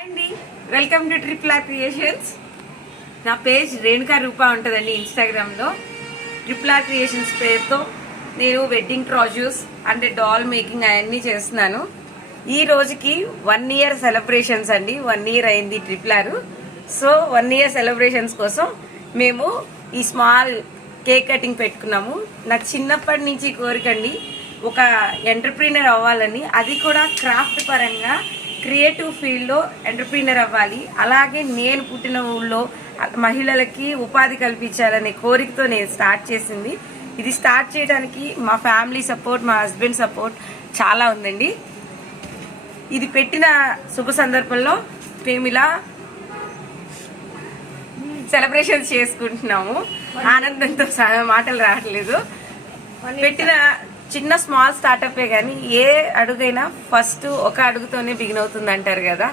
Hi అండి, welcome to triple R creations. నా page Renuka రూపా ఉంటుందండి ఇన్స్టాగ్రామ్లో. ట్రిపుల్ ఆర్ క్రియేషన్స్ పేరుతో నేను వెడ్డింగ్ ట్రాజెస్ అంటే డాల్ మేకింగ్ అవన్నీ చేస్తున్నాను. ఈ రోజుకి 1 year సెలబ్రేషన్స్ అండి. 1 year అయింది triple R. So 1 year celebrations కోసం మేము ఈ స్మాల్ కేక్ కటింగ్ పెట్టుకున్నాము. నాకు చిన్నప్పటి నుంచి కోరికండి ఒక ఎంటర్ప్రీనర్ అవ్వాలని, అది కూడా క్రాఫ్ట్ పరంగా క్రియేటివ్ ఫీల్డ్లో ఎంటర్ప్రీనర్ అవ్వాలి. అలాగే నేను పుట్టిన ఊళ్ళో మహిళలకి ఉపాధి కల్పించాలనే కోరికతో నేను స్టార్ట్ చేసింది. ఇది స్టార్ట్ చేయడానికి మా ఫ్యామిలీ సపోర్ట్, మా హస్బెండ్ సపోర్ట్ చాలా ఉందండి. ఇది పెట్టిన శుభ సందర్భంలో మేము ఇలా సెలబ్రేషన్స్ చేసుకుంటున్నాము. ఆనందంతో మాటలు రావట్లేదు. పెట్టిన చిన్న స్మాల్ స్టార్టప్ కానీ ఏ అడుగైనా ఫస్ట్ ఒక అడుగుతోనే బిగిన్ అవుతుంది అంటారు కదా.